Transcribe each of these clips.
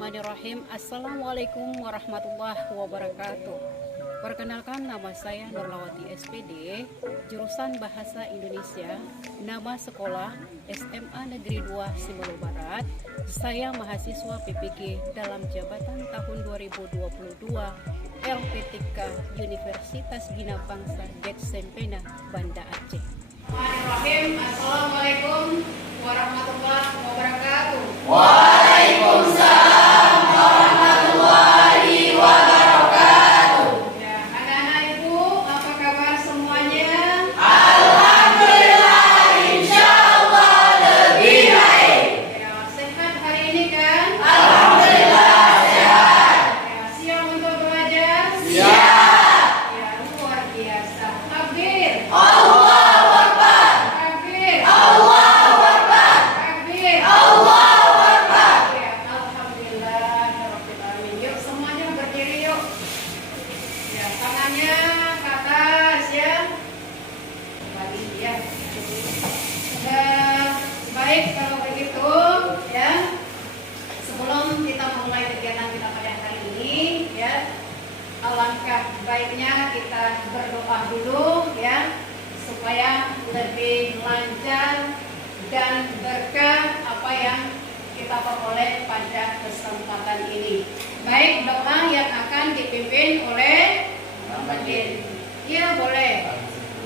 Bismillahirrahmanirrahim. Assalamualaikum warahmatullahi wabarakatuh. Perkenalkan, nama saya Nurlawati SPD, jurusan Bahasa Indonesia, nama sekolah SMA Negeri 2 Simelu Barat. Saya mahasiswa PPG dalam jabatan tahun 2022 LPTK Universitas Bina Bangsa Sempena, Banda Aceh. Bismillahirrahmanirrahim. Assalamualaikum warahmatullahi wabarakatuh. Waalaikumsalam warahmatullahi wabarakatuh. Ya, anak-anak ibu, apa kabar semuanya? Alhamdulillah, insyaallah lebih baik. Ya, sehat hari ini kan? Alhamdulillah sehat. Ya, siap untuk belajar? Siap. Ya, luar biasa. Takbir. Allahu Akbar. Takbir. Allahu Akbar. Takbir. Allahu Akbar. Ya, alhamdulillah rabbil alamin. Yuk semuanya berdiri yuk. Ya, tangannya ke atas ya. Kembali ya. Sudah baik kalau begitu ya. Sebelum kita memulai kegiatan kita pada hari ini ya, alangkah baiknya kita berdoa dulu ya, supaya lebih lancar dan berkah apa yang kita peroleh pada kesempatan ini. Baik, doa yang akan dipimpin oleh Bapak Din. Ya, boleh.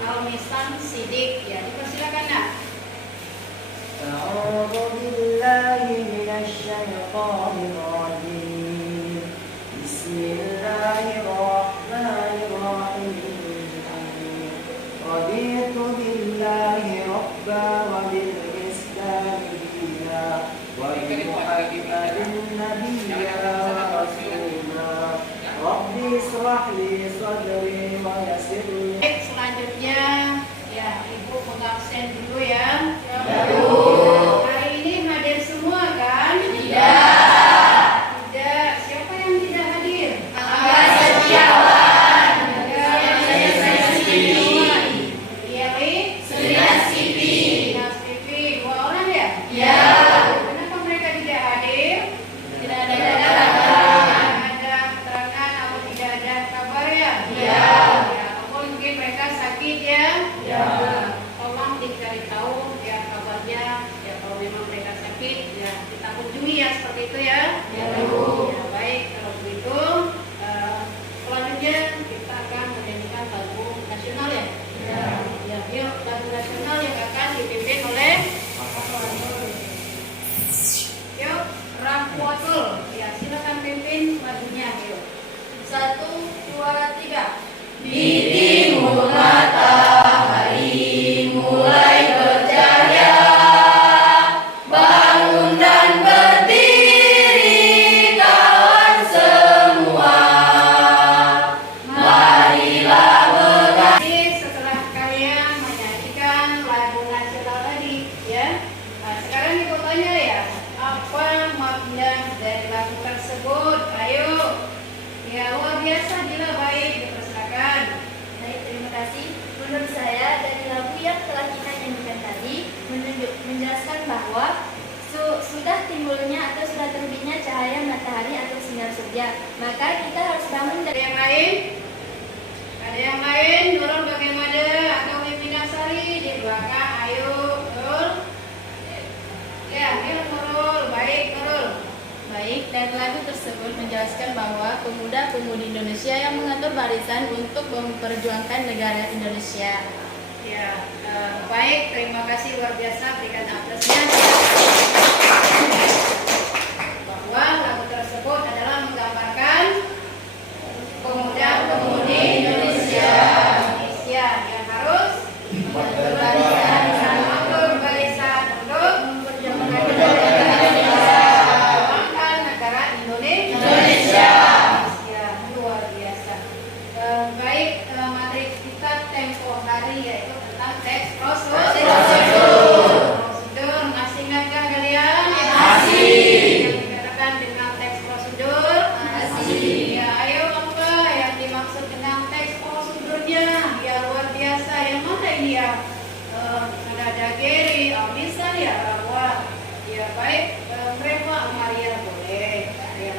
Al-Misan Sidik ya, dipersilakan nak. أعوذ بالله من الشيطان الرجيم بسم الله الرحمن الرحيم رضيت بالله ربا وبالإسلام دينا وبمحمد نبيا ورسولا رب اشرح لي صدري ويسر لي. Baik, selanjutnya ya, Ibu mengabsen dulu ya. Hari ini hadir semua kan? Tidak. Tidak. Siapa yang tidak hadir? Angga Setiawan. Iya, Li? Surya Siti. Mas Pipi, 2 orang ya? Ya. Kenapa mereka tidak hadir? Tidak ada keterangan. Tidak ada keterangan atau tidak ada kabar ya? Ya. Ya, ataupun mungkin mereka sakit ya? Ya. Tolong dicari tahu ya kabarnya. Ya, kalau memang mereka sakit ya kita kunjungi ya, seperti itu ya. Ya, Bu. Ya, baik, kalau begitu selanjutnya kita akan menyanyikan lagu nasional ya. Ya, yuk lagu nasional yang akan dipimpin oleh yuk Rahwatul. Ya, silakan pimpin lagunya yuk. 1, 2, 3. Di timur matahari mulai bercahaya, bangun dan berdiri kawan semua. Marilah Jadi setelah kalian menyanyikan lagu nasional tadi ya, sekarang ibu tanya ya, apa makna dari lagu tersebut? Ayo. Ya, luar biasa, Dila, baik, dipersilakan. Baik, terima kasih. Menurut saya dari lagu yang telah kita nyanyikan tadi menjelaskan bahwa sudah timbulnya atau sudah terbitnya cahaya matahari atau sinar surya, maka kita harus bangun Ada dari yang lain? Ada yang lain? Nurul bagaimana? Atau Miminasari di belakang? Ayo, Nurul. Ya, ayo Nurul, baik Nurul. Baik, dan lagu tersebut menjelaskan bahwa pemuda-pemudi Indonesia yang mengatur barisan untuk memperjuangkan negara Indonesia. Ya, baik, terima kasih luar biasa, berikan aplausnya. Bahwa lagu tersebut adalah menggambarkan pemuda-pemudi Indonesia yang harus mengatur barisan untuk memperjuangkan negara Indonesia. Ya, luar biasa. Baik, materi kita tempo hari yaitu tentang teks prosedur. Masih ingatkah kalian? Masih. Yang dikatakan dengan teks prosedur? Masih. Ya, ayo apa yang dimaksud dengan teks prosedurnya? Ya, luar biasa. Yang mana ini ya? Ada Gary, Alisa ya, Rawa. Ya, baik. Reva, Maria boleh. Ya,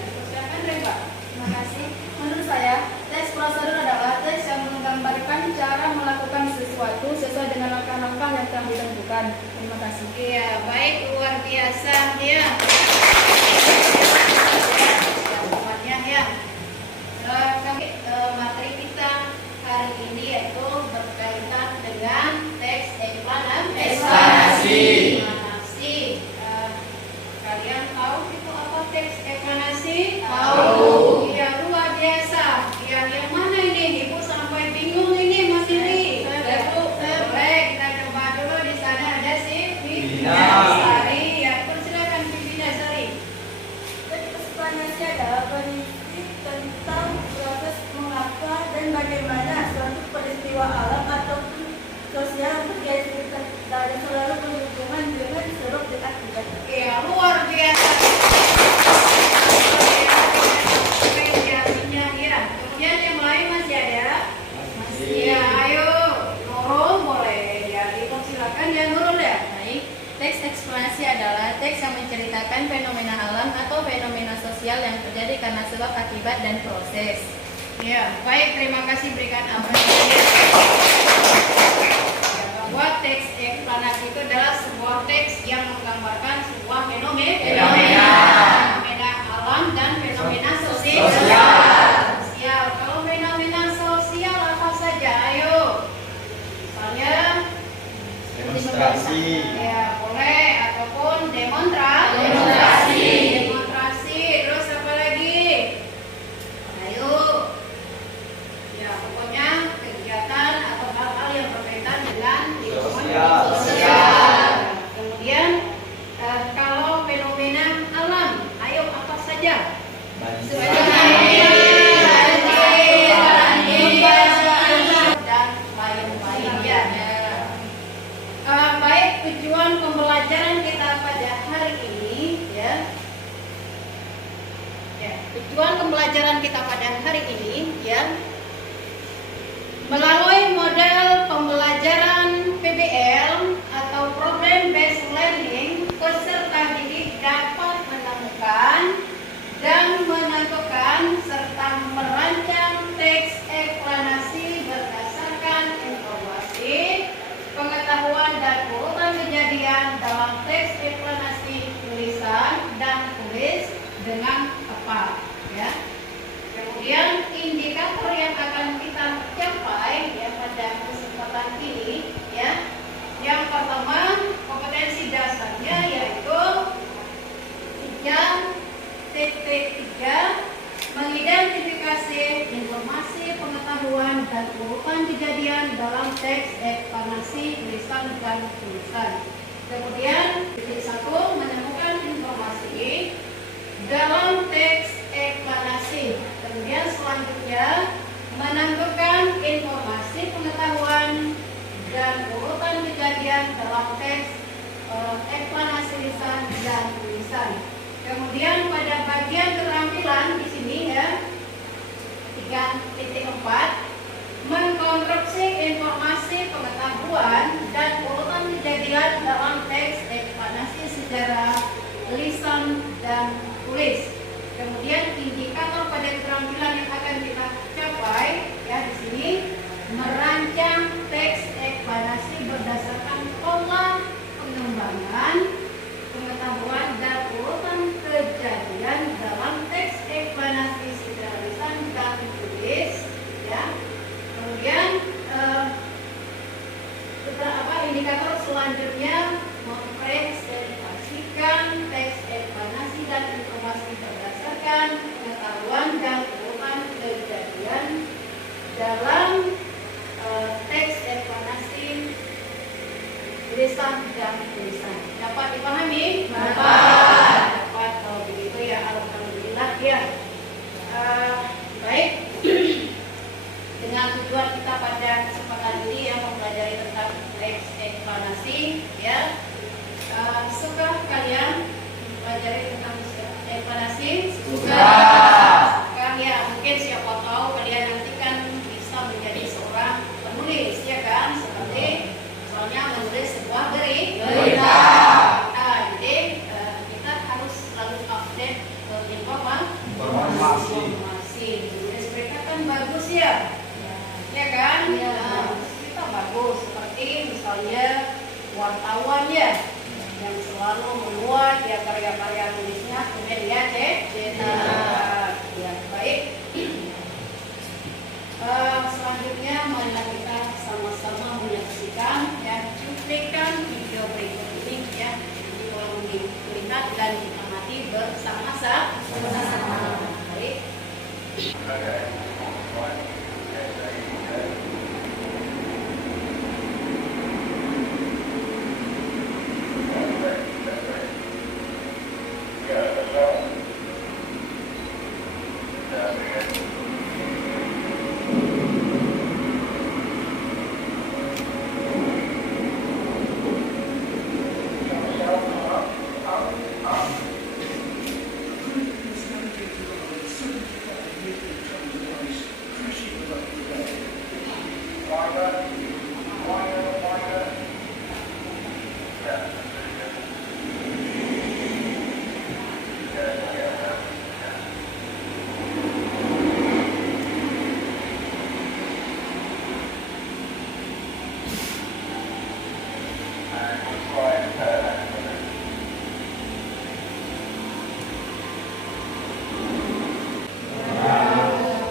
sih? Tahu. Iya, luar biasa. Yang mana ini? Ibu sampai bingung ini Mas Ili. Baik, kita coba dulu di sana ada sih. Bina. Sari. Ya, silakan Bina Sari. Teks eksplanasi adalah berisi tentang proses mengapa dan bagaimana suatu peristiwa alam ataupun sosial terjadi dan selalu berhubungan dengan sebab dan akibat. Iya, luar biasa. Penjelasannya ya. Kemudian yang lain masih ada? Iya, ayo. Nurul boleh. Ya, dipersilakan ya Nurul ya. Baik, teks eksplanasi adalah teks yang menceritakan fenomena alam atau fenomena sosial yang terjadi karena sebab akibat dan proses. Ya, baik, terima kasih berikan apresiasi. Ya, bahwa teks eksplanasi itu adalah sebuah teks yang menggambarkan sebuah fenomena alam dan fenomena sosial. Kalau fenomena sosial apa saja? Ayo. Misalnya Demonstrasi. ya, boleh ataupun demonstrasi. Terus apa lagi? Ayo. Ya, pokoknya kegiatan atau hal-hal yang berkaitan dengan lingkungan sosial. Kemudian kalau fenomena alam, ayo apa saja? Dan lain-lainnya. Baik, tujuan pembelajaran kita pada hari ini ya. Tujuan pembelajaran kita pada hari ini ya. Melalui model pembelajaran PBL atau Problem Based Learning, peserta didik dapat menemukan dan menentukan serta merancang teks eksplanasi berdasarkan informasi, pengetahuan dan urutan kejadian dalam teks eksplanasi tulisan dan tulis dengan tepat ya. Kemudian indikator yang akan kita capai ya pada kesempatan ini ya. Yang pertama, kompetensi dasarnya yaitu 3 mengidentifikasi informasi, pengetahuan dan urutan kejadian dalam teks eksplanasi tulisan dan tulisan. Kemudian 1, menemukan informasi dalam teks eksplanasi. Kemudian selanjutnya menentukan informasi, pengetahuan dan urutan kejadian dalam teks eksplanasi lisan dan tulisan. Kemudian pada bagian keterampilan di sini ya 3.4 mengkonstruksi informasi, pengetahuan dan urutan kejadian dalam teks eksplanasi secara lisan dan tulis. Kemudian indikator pada keterampilan yang akan kita capai ya di sini merancang teks eksplanasi berdasarkan pola pengembangan pengetahuan dan urutan kejadian dalam teks eksplanasi secara lisan dan tulis ya. Kemudian indikator selanjutnya mempresentasikan teks eksplanasi dan informasi berdasarkan pengetahuan dan urutan kejadian dalam teks eksplanasi lisan dan tulisan. Dapat dipahami? Dapat. Kalau begitu ya alhamdulillah ya. Baik. Dengan tujuan kita pada kesempatan ini yang mempelajari tentang teks eksplanasi ya. Suka kalian mempelajari tentang eksplanasi? Suka ya, mungkin siapa tahu kalian nanti kan bisa menjadi seorang penulis ya kan, seperti soalnya menulis sebuah berita. Jadi kita harus selalu update informasi. Menulis berita kan bagus ya, ya kan? Kita bagus seperti misalnya wartawan ya, yang selalu membuat ya karya-karya nulisnya ke media cetak. Ya baik. Selanjutnya mari kita sama-sama menyaksikan ya cuplikan video berikut ini ya. Jadi tolong dilihat dan diamati bersama-sama.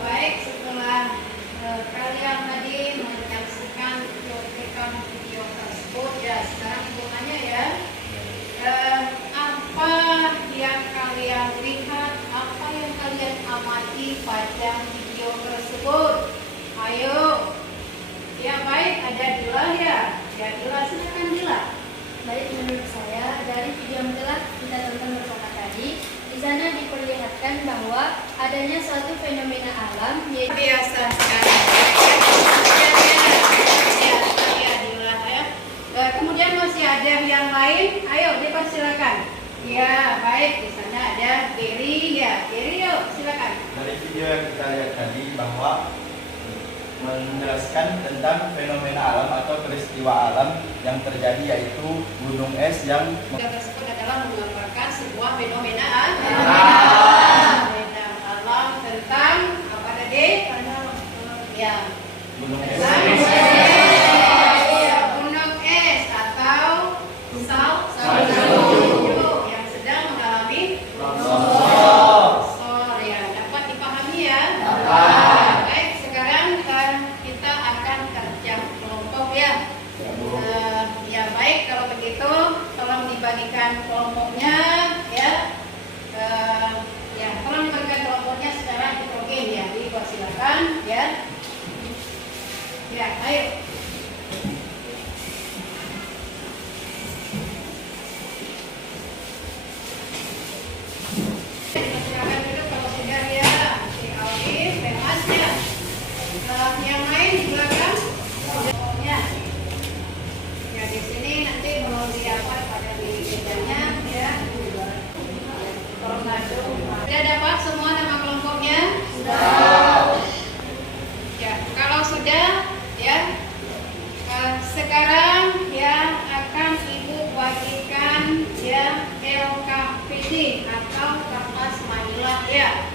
Baik, setelah kalian tadi menyaksikan video tersebut, ya sekarang hitungannya ya. Apa yang kalian lihat, apa yang kalian amati pada video tersebut? Ayo. Ya baik, ada Dila ya. Ya Dila, silakan Dila. Baik, menurut saya dari video yang telah kita tonton bersama tadi, di sana diperlihatkan bahwa adanya suatu fenomena alam yaitu Biasa sekali. Ya, Dila ya. Kemudian masih ada yang lain. Ayo dipersilakan. Ya baik, di sana ada Gary ya. Gary yuk silakan. Dari video yang kita lihat tadi bahwa menjelaskan tentang fenomena alam atau peristiwa alam yang terjadi, yaitu gunung es yang Video tersebut adalah menggambarkan sebuah fenomena alam tentang apa tadi? Ya. gunung es Gunung es atau salju yang sedang mengalami longsor ya. Dapat dipahami ya? Baik, sekarang kita akan kerja kelompok ya. Ya baik, kalau begitu tolong dibagikan kelompoknya ya. Ya, tolong dibagikan kelompoknya secara heterogen ya. Dipersilakan ya. Ya, ayo. Silakan duduk kalau sudah ya. Si Alif, bebas ya. Yang lain di belakang. Ya. Ya di sini nanti belum didapat pada mejanya ya. Sudah dapat semua nama kelompoknya? Sudah. Ya, kalau sudah ya. Sekarang ya akan Ibu bagikan ya LKPD atau kertas Manila ya.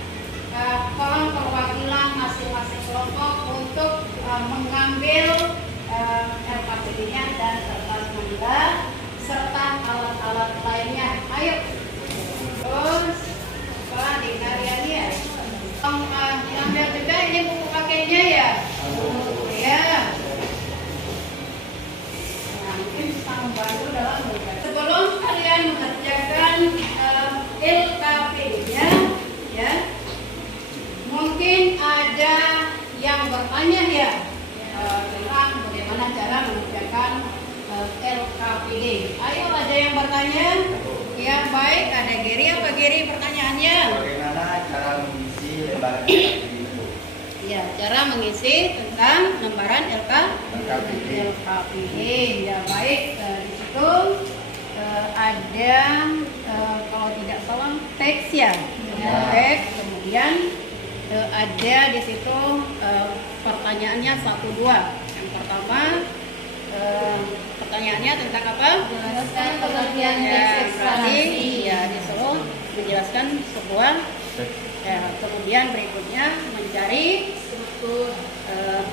Tolong perwakilan masing-masing kelompok untuk mengambil LKPD-nya dan kertas Manila serta alat-alat lainnya. Ayo. Terus apa di Naryani ya? Diambil juga ini buku pakainya ya. Ya. Nah, mungkin bisa membantu dalam sebelum kalian mengerjakan LKPD-nya ya. Mungkin ada yang bertanya ya tentang bagaimana cara mengerjakan LKPD. Ayo, ada yang bertanya? Ya baik, ada Gary. Apa Gary pertanyaannya? bagaimana cara mengisi lembaran LKPD itu. Ya, cara mengisi tentang lembaran LKPD. Ya baik, di situ ada kalau tidak salah teks ya. Teks, kemudian ada di situ pertanyaannya 1-2. Yang pertama pertanyaannya tentang apa? Jelaskan pengertian Ya, teks berarti eksplanasi. ya disuruh menjelaskan sebuah. Kemudian berikutnya mencari struktur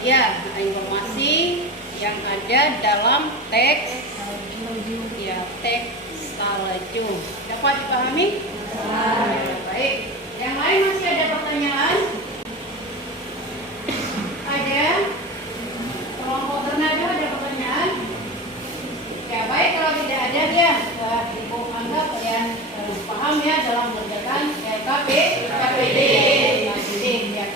ya informasi yang ada dalam teks ya teks salju. Dapat dipahami? Baik. Yang lain masih ada pertanyaan? Ada? Kelompok Bernado ada pertanyaan? Ya baik, kalau tidak ada ya Ibu anggap kalian paham ya dalam mengerjakan LKPD. Ya,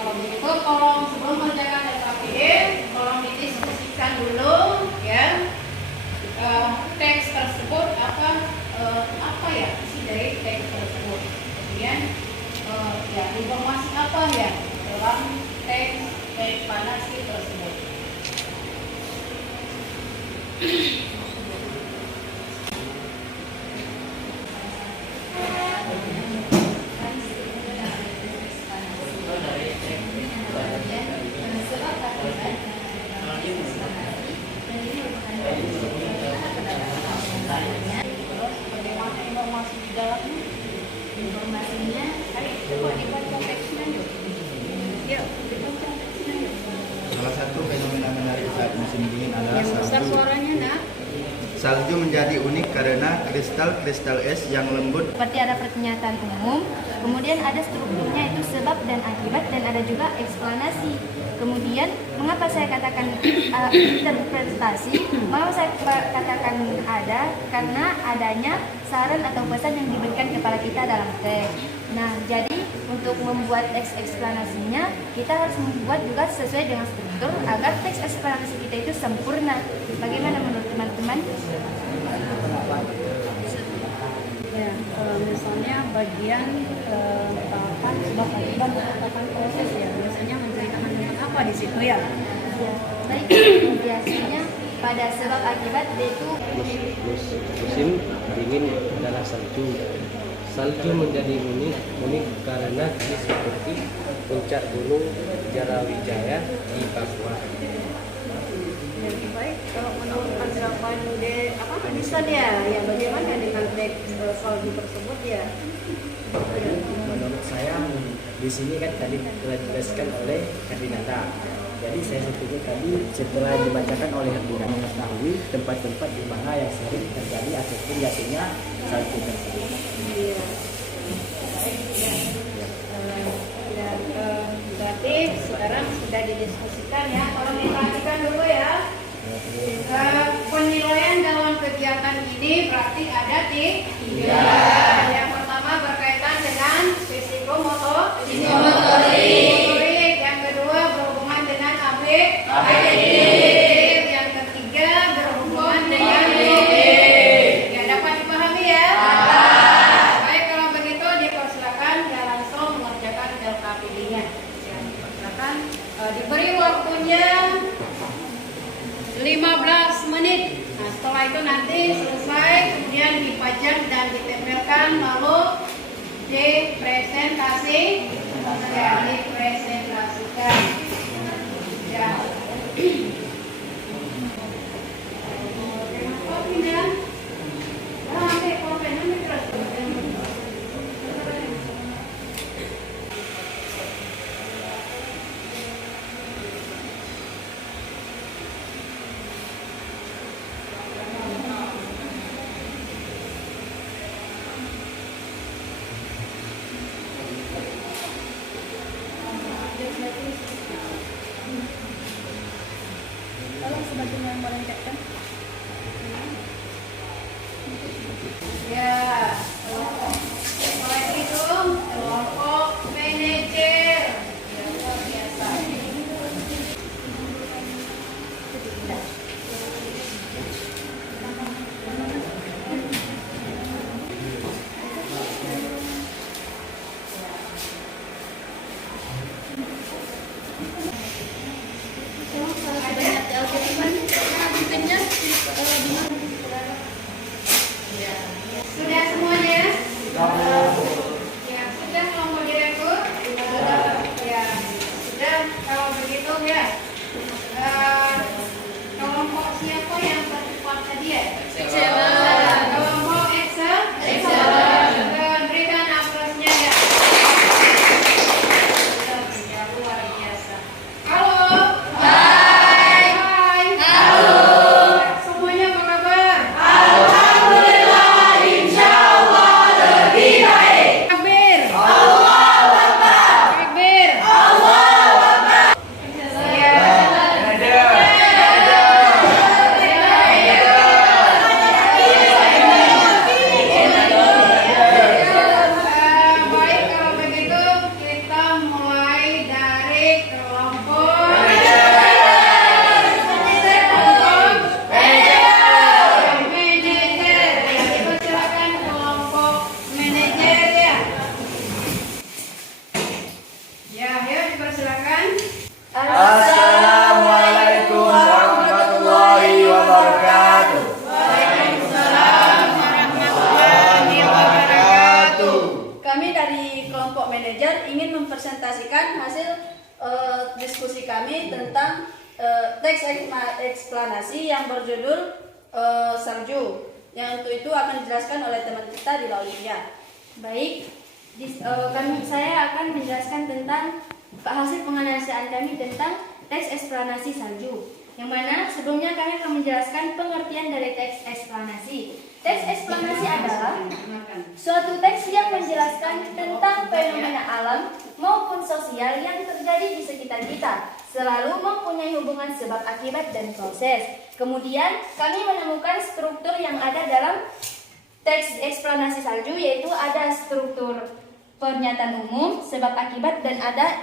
contoh ya dalam teks eksplanasi tersebut. Bagaimana informasi di dalamnya? Informasinya Coba dibaca teksnya yuk. Yuk, dibaca teksnya yuk. Salah satu fenomena menarik saat musim dingin adalah Yang besar salju. suaranya nak. Salju menjadi unik karena kristal-kristal es yang lembut Seperti ada pernyataan umum, kemudian ada strukturnya itu sebab dan akibat, dan ada juga eksplanasi. Kemudian mengapa saya katakan interpretasi? Mengapa saya katakan ada? Karena adanya saran atau pesan yang diberikan kepada kita dalam teks. Nah, jadi untuk membuat teks eksplanasinya, kita harus membuat juga sesuai dengan struktur agar teks eksplanasi kita itu sempurna. Bagaimana menurut teman-teman? Ya, misalnya bagian tahapan sebab akibat tahapan proses ya, biasanya menceritakan tentang apa di situ ya. Ya, baik. Biasanya pada sebab akibat itu Musim dingin adalah salju. Salju menjadi unik karena seperti puncak gunung Jarawijaya di Papua. Lebih baik kalau menurut anggapan Adisan ya bagaimana dengan teks salju tersebut ya? Menurut saya di sini kan tadi telah dijelaskan oleh Kardinata. Jadi saya setuju tadi setelah dibacakan oleh Kardinata mengetahui tempat-tempat di mana yang sering terjadi ataupun jatuhnya salju tersebut. Iya. Berarti sekarang sudah didiskusikan ya. Kalau diperhatikan dulu ya. Penilaian dalam kegiatan ini berarti ada tiga. Yang pertama berkaitan dengan psikomotorik. Yang kedua berhubungan dengan afektif. Yang ketiga berhubungan dengan motif. Ya, dapat dipahami ya? Baik, kalau begitu dipersilakan ya langsung mengerjakan LKPD-nya. Ya, dipersilakan. Diberi waktunya 15 menit. Nah, setelah itu nanti selesai, kemudian dipajang dan ditempelkan, lalu dipresentasikan. Ya. Tolong sebagian yang melanjutkan. Ya, mulai hitung kelompok manajer. Ya, luar biasa. Sudah semuanya? Ya, sudah kelompok direktur? Ya, sudah. Kalau begitu ya, kelompok siapa yang tercepat tadi ya? Kelompok Excel? Berikan aplausnya ya. Ya, luar biasa. dipersilakan. Assalamualaikum warahmatullahi wabarakatuh. Kami dari kelompok manajer ingin mempresentasikan hasil diskusi kami tentang teks eksplanasi yang berjudul salju. Yang untuk itu akan dijelaskan oleh teman kita di Laulia. Baik, saya akan menjelaskan tentang hasil penganalisaan kami tentang teks eksplanasi salju. Yang mana sebelumnya kami akan menjelaskan pengertian dari teks eksplanasi. Teks eksplanasi adalah suatu teks yang menjelaskan tentang fenomena alam maupun sosial yang terjadi di sekitar kita, selalu mempunyai hubungan sebab akibat dan proses. Kemudian kami menemukan struktur yang ada dalam teks eksplanasi salju, yaitu ada struktur pernyataan umum, sebab akibat, dan ada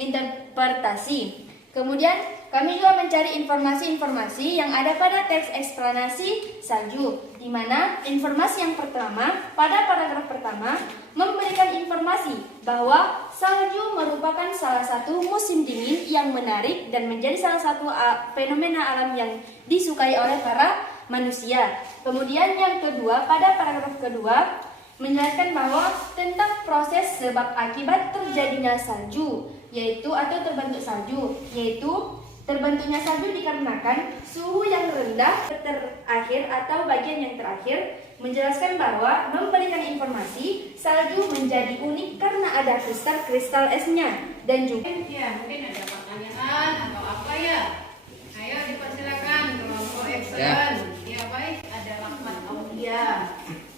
interpretasi. Kemudian kami juga mencari informasi-informasi yang ada pada teks eksplanasi salju, di mana informasi yang pertama pada paragraf pertama memberikan informasi bahwa salju merupakan salah satu musim dingin yang menarik dan menjadi salah satu fenomena alam yang disukai oleh para manusia. Kemudian yang kedua, pada paragraf kedua menjelaskan bahwa tentang proses sebab akibat terjadinya salju, yaitu atau terbentuk salju, yaitu terbentuknya salju dikarenakan suhu yang rendah terakhir atau bagian yang terakhir. Menjelaskan bahwa memberikan informasi salju menjadi unik karena ada kristal-kristal esnya, dan juga Ya, mungkin ada pertanyaan atau apa ya? Ayo dipersilakan kelompok excellent. Ya baik, ada Rahmat Aulia.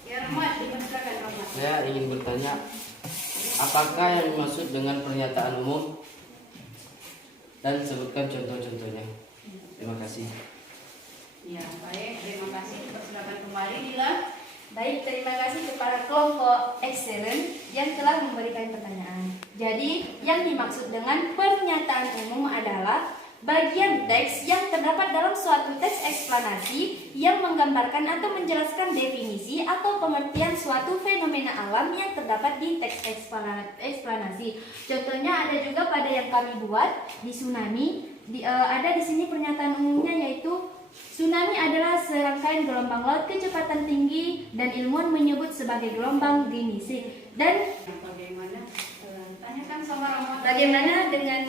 Ya Rahmat, dipersilakan Rahmat. Saya ingin bertanya, apakah yang dimaksud dengan pernyataan umum? Dan sebutkan contoh-contohnya. Terima kasih. Ya baik, terima kasih. Dipersilakan kembali Dila. baik, terima kasih kepada kelompok excellent yang telah memberikan pertanyaan. Jadi, yang dimaksud dengan pernyataan umum adalah bagian teks yang terdapat dalam suatu teks eksplanasi yang menggambarkan atau menjelaskan definisi atau pengertian suatu fenomena alam yang terdapat di teks eksplanasi. Contohnya ada juga pada yang kami buat di tsunami. Ada di sini pernyataan umumnya, yaitu tsunami adalah serangkaian gelombang laut kecepatan tinggi dan ilmuwan menyebut sebagai gelombang gemisik. Dan Bagaimana? Tanyakan sama Rahmat. bagaimana dengan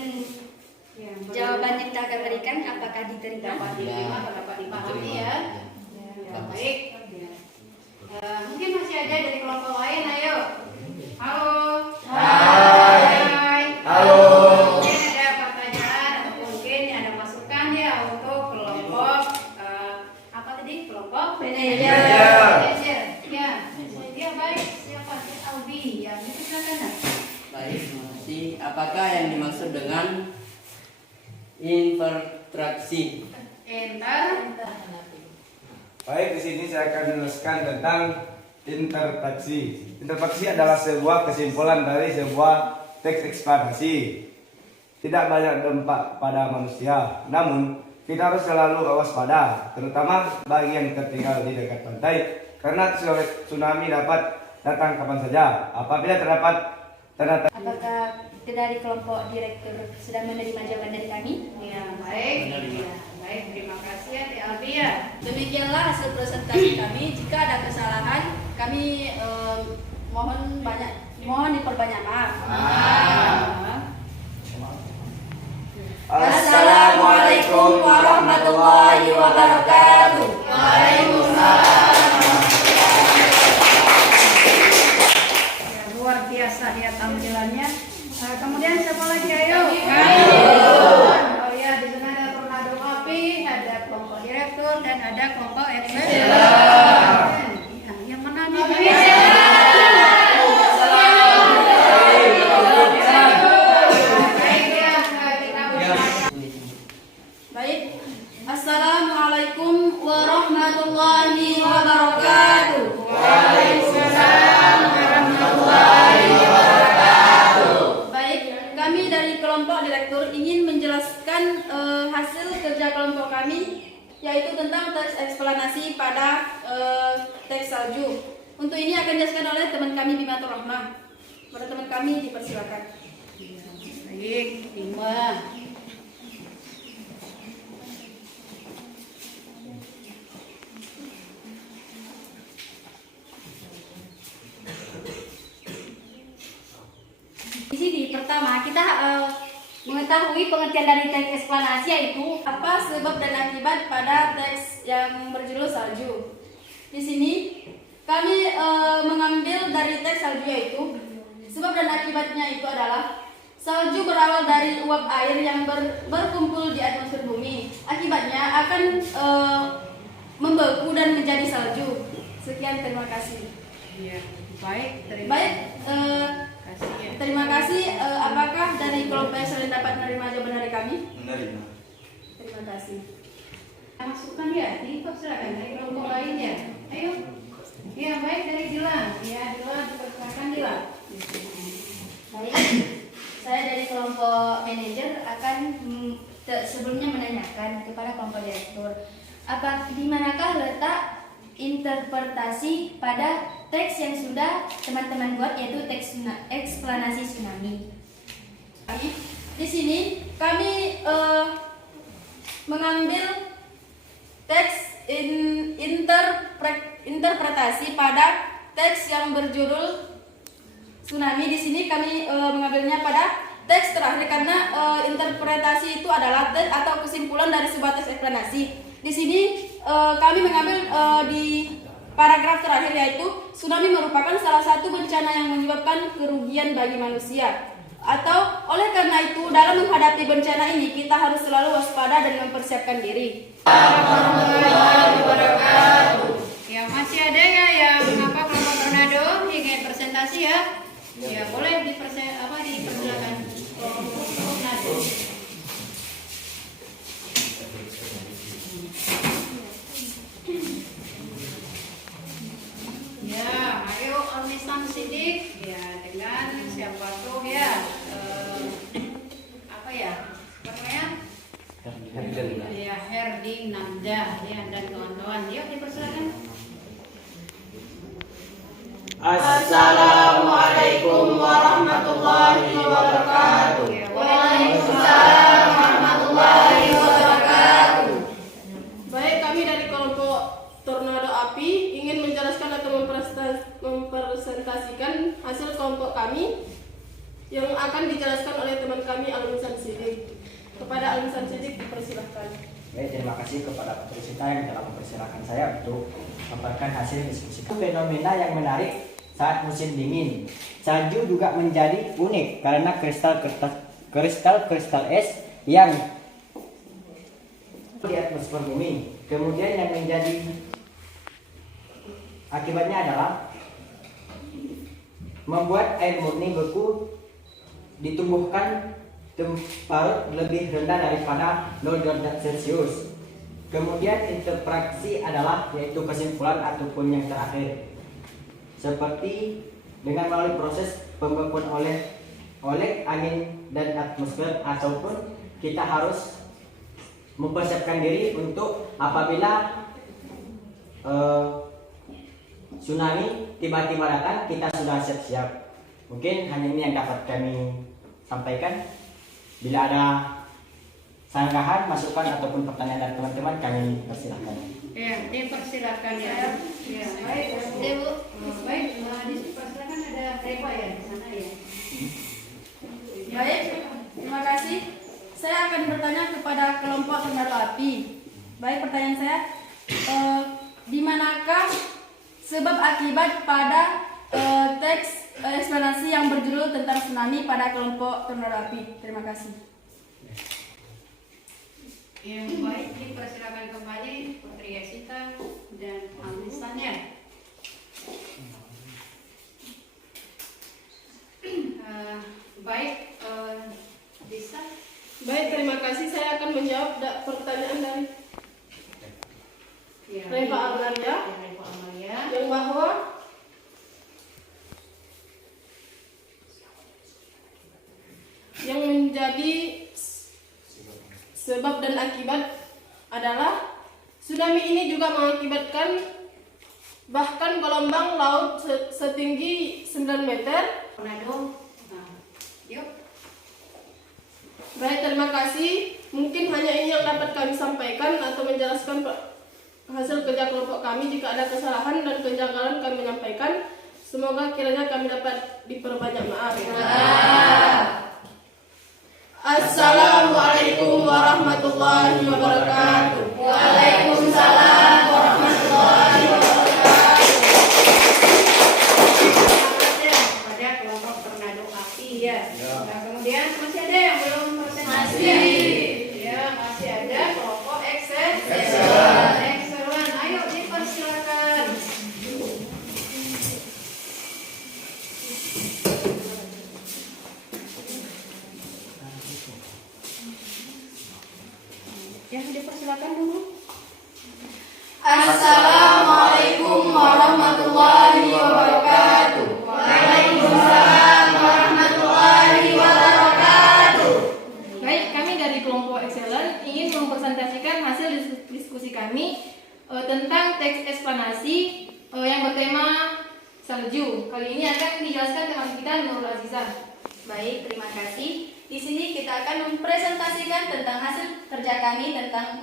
Ya, jawaban yang kita akan berikan, apakah diterima? dapat diterima atau dapat dipahami ya? Ya, baik. Mungkin masih ada dari kelompok lain, ayo. Halo. Hai. Halo. Mungkin ada pertanyaan atau mungkin ada masukan ya untuk kelompok apa tadi? Kelompok Manajer. Manajer. Ya. Ya baik. Siapa? Albi. Ya, silakan. Baik, terima kasih. Apakah yang dimaksud dengan interaksi? Baik, di sini saya akan menjelaskan tentang interpretasi. Interpretasi adalah sebuah kesimpulan dari sebuah teks eksplanasi. Tidak banyak dampak pada manusia, namun kita harus selalu waspada, terutama bagi yang tertinggal di dekat pantai, karena tsunami dapat datang kapan saja. Apabila terdapat tanda-tanda. Apakah dari kelompok direktur sudah menerima jawaban dari kami? Ya, baik. Ya, baik, terima kasih ya Teh Albi ya. Demikianlah hasil presentasi kami. Jika ada kesalahan, kami mohon diperbanyak maaf. Assalamualaikum warahmatullahi wabarakatuh. Ya, luar biasa ya tampilannya. Kemudian siapa lagi ayo? Oh ya, di sana ada tornado api, ada kelompok direktur dan ada kelompok excellent. Ya, yang mana nih? Baik ya, kita Baik. Assalamualaikum warahmatullahi wabarakatuh. Baik, kami dari kelompok direktur ingin menjelaskan hasil kerja kelompok kami, yaitu tentang teks eksplanasi pada teks salju. Untuk ini akan dijelaskan oleh teman kami Bimatur Rahmah. Pada teman kami dipersilakan. Baik, 5. Di sini pertama kita mengetahui pengertian dari teks eksplanasi, yaitu Apa sebab dan akibat pada teks yang berjudul salju? Di sini kami mengambil dari teks salju, yaitu sebab dan akibatnya itu adalah salju berawal dari uap air yang berkumpul di atmosfer bumi. Akibatnya akan membeku dan menjadi salju. Sekian, terima kasih. Ya, baik. Kasih ya. Terima kasih. Apakah dari kelompok yang selain dapat menerima jawaban dari kami? Menerima. Terima kasih. Masukkan ya, silakan dari kelompok lain ya. Ayo. Ya, baik dari Dila. Ya, Dila dipersilakan Dila. baik. Saya dari kelompok manajer akan sebelumnya menanyakan kepada kelompok direktur, di manakah letak interpretasi pada teks yang sudah teman-teman buat, yaitu teks eksplanasi tsunami. Di sini kami mengambil teks interpretasi pada teks yang berjudul tsunami. Di sini kami mengambilnya pada teks terakhir karena interpretasi itu adalah teks atau kesimpulan dari sebuah teks eksplanasi. Di sini kami mengambil di paragraf terakhir, yaitu tsunami merupakan salah satu bencana yang menyebabkan kerugian bagi manusia. Atau oleh karena itu dalam menghadapi bencana ini kita harus selalu waspada dan mempersiapkan diri. Ya, masih ada ya yang kelompok tornado ingin presentasi ya? Ya, boleh dipersilakan kelompok tornado. Ya, ayo Almisan Sidik ya dengan siapa tuh ya? Apa ya? Namanya? Ya, Herding Namda ya dan kawan-kawan. Yuk dipersilakan. Assalamualaikum warahmatullahi wabarakatuh. Ya, waalaikumsalam warahmatullahi wabarakatuh. Baik, kami dari kelompok Tornado Api ingin menjelaskan atau mempresentasikan hasil kelompok kami yang akan dijelaskan oleh teman kami Al-Insan Sidik. Kepada Al-Insan Sidik dipersilahkan. Baik, terima kasih kepada petugas kita yang telah mempersilahkan saya untuk memaparkan hasil diskusi. Fenomena yang menarik saat musim dingin. Salju juga menjadi unik karena kristal es yang di atmosfer bumi. Kemudian yang menjadi akibatnya adalah membuat air murni beku ditumbuhkan tempat lebih rendah daripada 0 derajat Celcius. Kemudian interpretasi adalah yaitu kesimpulan ataupun yang terakhir, seperti dengan melalui proses pembekuan oleh angin dan atmosfer, ataupun kita harus mempersiapkan diri untuk apabila tsunami tiba-tiba datang, kita sudah siap-siap. Mungkin hanya ini yang dapat kami sampaikan. Bila ada sanggahan, masukan ataupun pertanyaan dari teman-teman, kami persilahkan. Ya, dipersilakan ya. Ya, baik. Baik, dipersilakan ada Reva ya di sana ya. Baik, terima kasih. Saya akan bertanya kepada kelompok Tornado Api. Baik, pertanyaan saya, di manakah sebab akibat pada teks eksplanasi yang berjudul tentang tsunami pada kelompok Tornado Api? Terima kasih. Yang baik, dipersilakan kembali Putri Yasita dan Almisan ya. Baik, bisa. Baik, terima kasih. Saya akan menjawab pertanyaan dari Ya, Reva Amalia, Reva Amalia. yang bahwa yang menjadi sebab dan akibat adalah tsunami ini juga mengakibatkan bahkan gelombang laut setinggi 9 meter. Tornado. Nah, yuk. Baik, terima kasih. Mungkin hanya ini yang dapat kami sampaikan atau menjelaskan hasil kerja kelompok kami. Jika ada kesalahan dan kejanggalan kami menyampaikan. Semoga kiranya kami dapat diperbanyak maaf. Assalamualaikum warahmatullahi wabarakatuh. Waalaikumsalam warahmatullahi wabarakatuh. Pada kelompok Tornado Api ya. Nah, kemudian masih ada yang belum presentasi. Ya, masih ada kelompok Excellent. Ayo dipersilakan. Ya, dipersilakan dulu. Assalamualaikum warahmatullahi wabarakatuh. Waalaikumsalam warahmatullahi wabarakatuh. Baik, kami dari kelompok Excellent ingin mempresentasikan hasil diskusi kami tentang teks eksplanasi yang bertema salju. Kali ini akan dijelaskan teman kita Nurul Azizah. Baik, terima kasih. Di sini kita akan mempresentasikan tentang hasil kerja kami tentang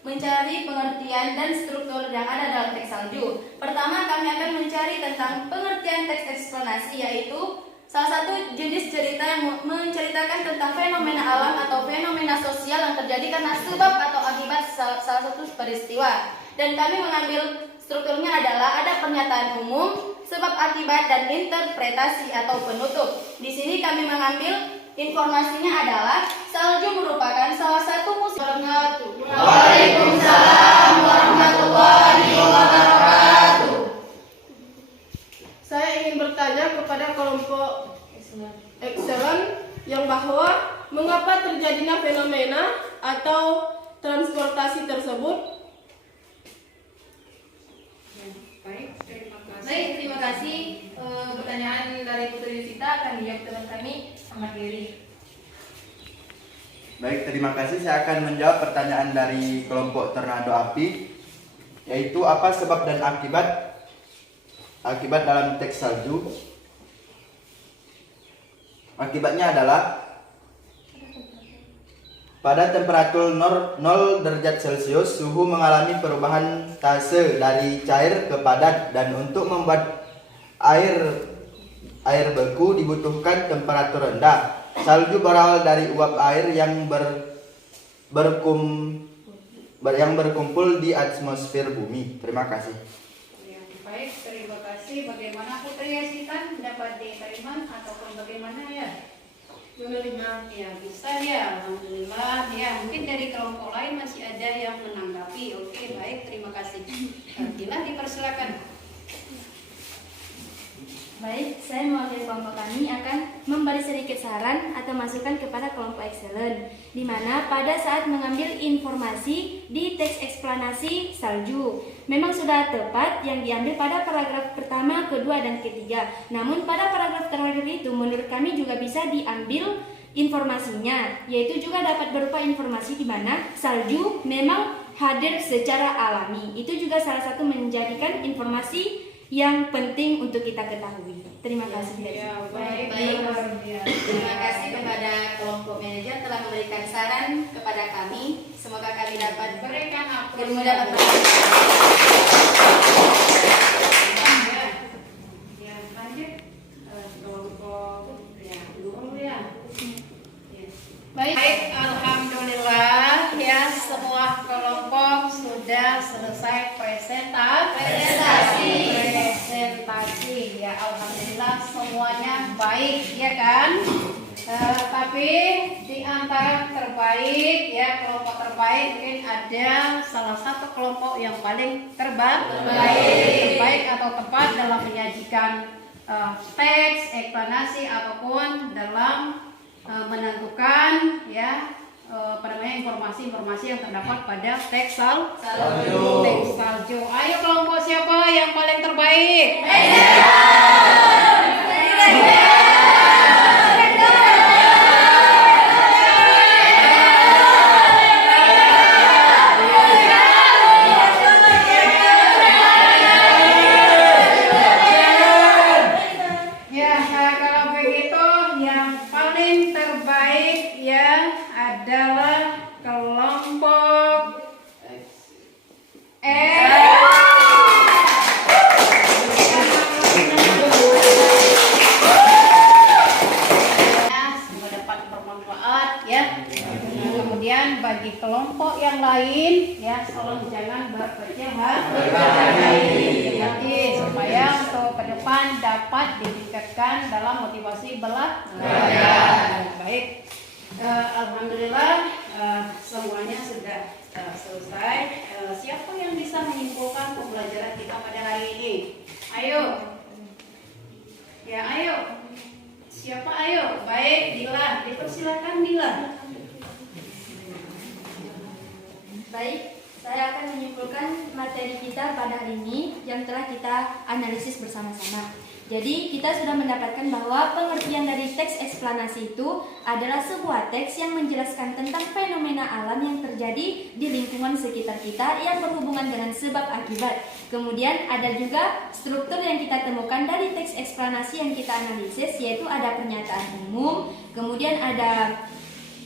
mencari pengertian dan struktur yang ada dalam teks salju. Pertama, kami akan mencari tentang pengertian teks eksplanasi, yaitu salah satu jenis cerita yang menceritakan tentang fenomena alam atau fenomena sosial yang terjadi karena sebab atau akibat salah satu peristiwa. Dan kami mengambil strukturnya adalah ada pernyataan umum, sebab akibat, dan interpretasi atau penutup. Di sini kami mengambil informasinya adalah salju merupakan salah satu musim. Waalaikumsalam warahmatullahi wabarakatuh. Saya ingin bertanya kepada kelompok Excellent yang bahwa mengapa terjadinya fenomena atau transportasi tersebut. Baik, terima kasih. Baik, terima kasih. Pertanyaan dari Putri Yusita akan dijawab teman kami Ahmad Giri. Baik, terima kasih. Saya akan menjawab pertanyaan dari kelompok Tornado Api, yaitu apa sebab dan akibat dalam teks salju. Akibatnya adalah pada temperatur 0 derajat Celcius, suhu mengalami perubahan fase dari cair ke padat, dan untuk membuat air beku dibutuhkan temperatur rendah. Salju berawal dari uap air yang berkumpul di atmosfer bumi. Terima kasih. Ya, baik, terima kasih. Bagaimana Putri Yasita dapat diterima ataupun bagaimana ya? Menerima. Ya, bisa ya. Alhamdulillah. Ya, mungkin dari kelompok lain masih ada yang menanggapi. Oke, baik, terima kasih. Bila dipersilakan. Baik, saya mewakili kelompok kami akan memberi sedikit saran atau masukan kepada kelompok Excellent, di mana pada saat mengambil informasi di teks eksplanasi salju, memang sudah tepat yang diambil pada paragraf pertama, kedua, dan ketiga. Namun pada paragraf terakhir itu menurut kami juga bisa diambil informasinya, yaitu juga dapat berupa informasi di mana salju memang hadir secara alami. Itu juga salah satu menjadikan informasi yang penting untuk kita ketahui. Terima kasih. Ya, baik. Terima kasih kepada kelompok manajer telah memberikan saran kepada kami. Semoga kami dapat Berikan ilmu apresiasi. dapat Ya, lanjut. Kelompok ya, dulu ya. Baik, Alhamdulillah ya, semua kelompok sudah selesai presentasi ya, alhamdulillah semuanya baik ya kan. Tapi di antara terbaik ya, kelompok terbaik mungkin ada salah satu kelompok yang paling terbaik atau tepat dalam menyajikan teks eksplanasi ataupun dalam menentukan ya informasi-informasi yang terdapat pada teks salju. Ayo kelompok siapa yang paling terbaik? Ya, kalau begitu yang paling paling terbaik ya adalah kelompok semoga dapat bermanfaat ya. Kemudian bagi kelompok yang lain ya, tolong jangan berkecil hati supaya untuk ke depan dapat ditingkatkan dalam motivasi belajar. Baik, alhamdulillah semuanya sudah selesai. Siapa yang bisa menyimpulkan pembelajaran kita pada hari ini? Ayo. Ya, ayo. Siapa ayo? Baik, Dila. Dipersilakan Dila. Baik, saya akan menyimpulkan materi kita pada hari ini yang telah kita analisis bersama-sama. Jadi kita sudah mendapatkan bahwa pengertian dari teks eksplanasi itu adalah sebuah teks yang menjelaskan tentang fenomena alam yang terjadi di lingkungan sekitar kita yang berhubungan dengan sebab akibat. Kemudian ada juga struktur yang kita temukan dari teks eksplanasi yang kita analisis, yaitu ada pernyataan umum, kemudian ada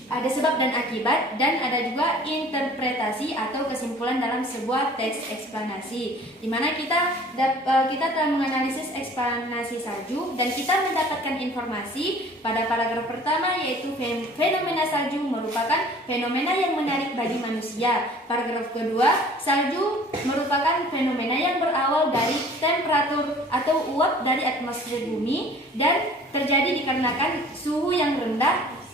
sebab dan akibat, dan ada juga interpretasi atau kesimpulan dalam sebuah teks eksplanasi, di mana kita telah menganalisis eksplanasi salju dan kita mendapatkan informasi pada paragraf pertama, yaitu fenomena salju merupakan fenomena yang menarik bagi manusia. Paragraf kedua, salju merupakan fenomena yang berawal dari temperatur atau uap dari atmosfer bumi dan terjadi dikarenakan suhu yang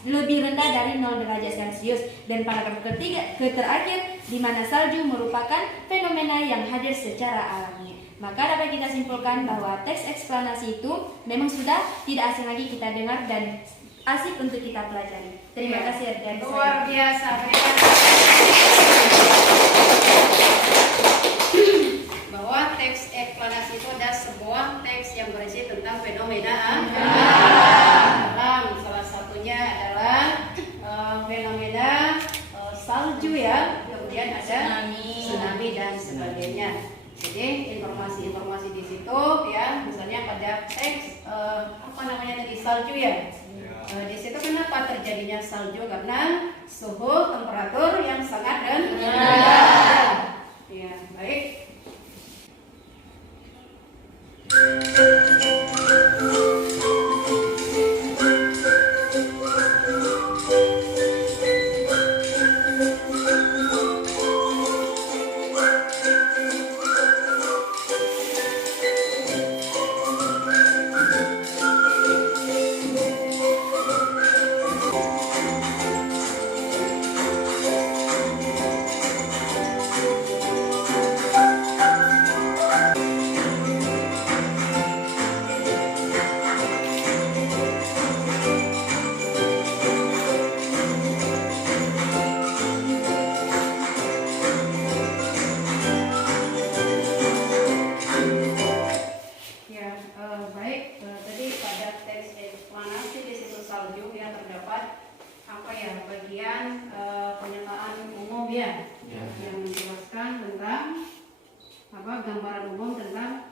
lebih rendah dari 0 derajat Celcius. Dan paragraf terakhir, di mana salju merupakan fenomena yang hadir secara alami. Maka dapat kita simpulkan bahwa teks eksplanasi itu memang sudah tidak asing lagi kita dengar dan asik untuk kita pelajari. Terima kasih atas Luar biasa. Bahwa teks eksplanasi itu adalah sebuah teks yang berisi tentang fenomena alam. Salah satunya adalah fenomena salju ya, kemudian ada tsunami dan sebagainya. Jadi informasi-informasi di situ ya, misalnya pada teks tadi salju ya. Di situ kenapa terjadinya salju? Karena suhu temperatur yang sangat rendah. Ya, baik. Yang menjelaskan tentang gambaran umum tentang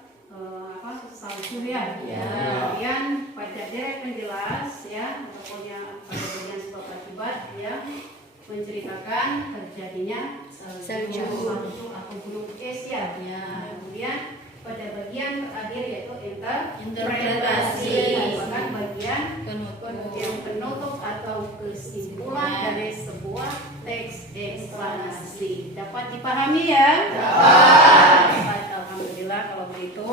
salju ya. Kemudian pada deret penjelas ya, ataupun yang pada bagian sebab akibat ya, menceritakan terjadinya salju atau gunung es ya. Kemudian pada bagian terakhir yaitu interpretasi, merupakan bagian penutup atau kesimpulan dari sebuah teks eksplanasi. Dapat dipahami ya? Dapat. Alhamdulillah kalau begitu.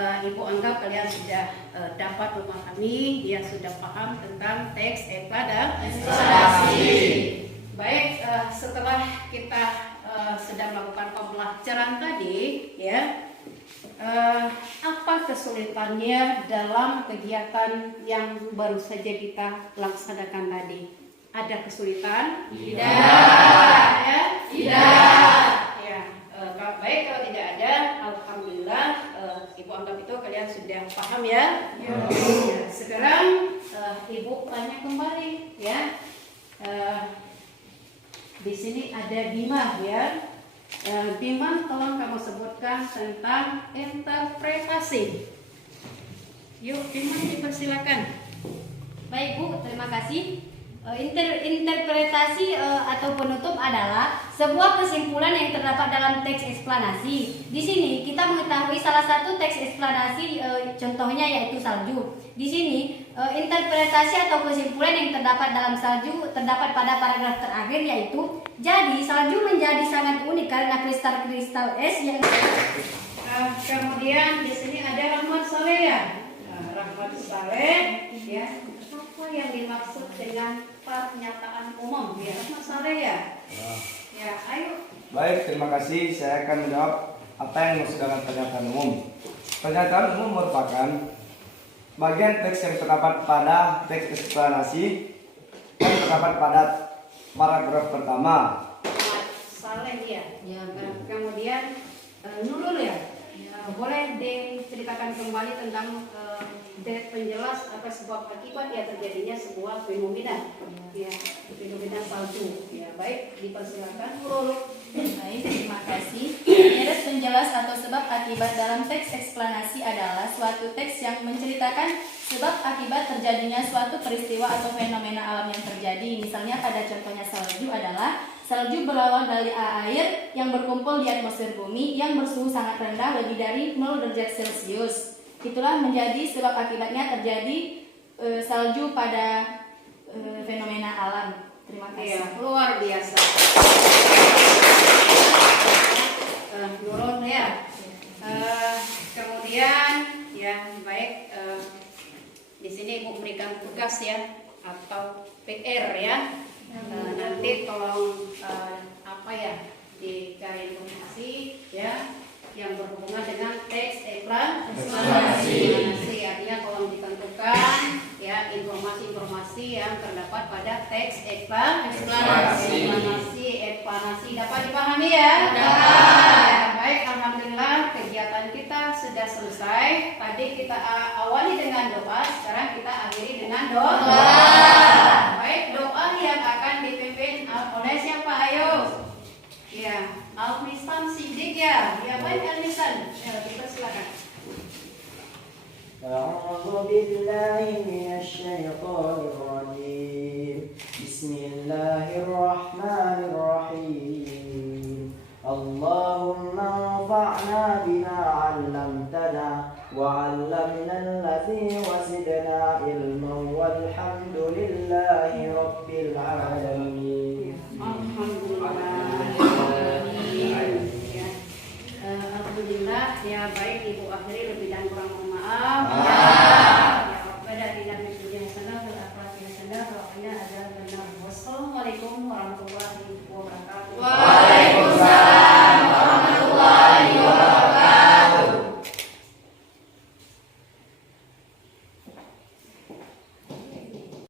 Ibu anggap kalian sudah dapat memahami, dia sudah paham tentang teks eksplanasi. Baik, setelah kita sedang melakukan pembelajaran tadi ya, apa kesulitannya dalam kegiatan yang baru saja kita laksanakan tadi? Ada kesulitan? Tidak. Ya, baik, kalau tidak ada, alhamdulillah, ibu anggap itu kalian sudah paham ya. Sekarang ibu tanya kembali ya. Di sini ada Bima ya. Bima, tolong kamu sebutkan tentang interpretasi. Yuk, Bima, dipersilakan. Baik Bu, terima kasih. Interpretasi atau penutup adalah sebuah kesimpulan yang terdapat dalam teks eksplanasi. Di sini kita mengetahui salah satu teks eksplanasi, contohnya yaitu salju. Di sini interpretasi atau kesimpulan yang terdapat dalam salju terdapat pada paragraf terakhir, yaitu jadi salju menjadi sangat unik karena kristal-kristal es yang kemudian di sini ada Rahmat Saleh ya. Rahmat Saleh ya. Apa yang dimaksud dengan pernyataan umum ya, Rahmat Saleh ya? Ya, ayo. Baik, terima kasih. Saya akan menjawab apa yang dimaksud dalam pernyataan umum. Pernyataan umum merupakan bagian teks yang terdapat pada teks eksplanasi yang terdapat pada paragraf pertama. Rahmat Saleh ya. Ya, kemudian Nurul ya. Boleh diceritakan kembali tentang penjelas atas sebab akibat ya terjadinya sebuah fenomena ya, fenomena salju ya. Baik, dipersilakan Nurul. Baik, terima kasih. Penyeret penjelas atau sebab akibat dalam teks eksplanasi adalah suatu teks yang menceritakan sebab akibat terjadinya suatu peristiwa atau fenomena alam yang terjadi. Misalnya pada contohnya salju adalah salju berawal dari air yang berkumpul di atmosfer bumi yang bersuhu sangat rendah lebih dari 0 derajat Celcius. Itulah menjadi sebab akibatnya terjadi salju pada fenomena alam. Terima kasih. Ya, luar biasa. Nurul ya. Kemudian ya baik, di sini Ibu memberikan tugas ya atau PR ya. Nanti tolong apa ya dicari informasi ya yang berhubungan dengan teks eksplanasi. Artinya tolong ditentukan ya informasi-informasi yang terdapat pada teks eksplanasi. Dapat dipahami ya? Baik, alhamdulillah kegiatan kita sudah selesai. Tadi kita awali dengan doa, sekarang kita akhiri dengan doa. Baik, doa yang akan dipimpin oleh siapa? Ayo. Ya, Al-Mistan Siddiq ya. Ya baik Al-Mistan. Ya, dipersilakan. أعوذ بالله من الشيطان الرجيم بسم الله الرحمن الرحيم اللهم انفعنا بما علمتنا وعلمنا الذي وزدنا علما والحمد لله رب العالمين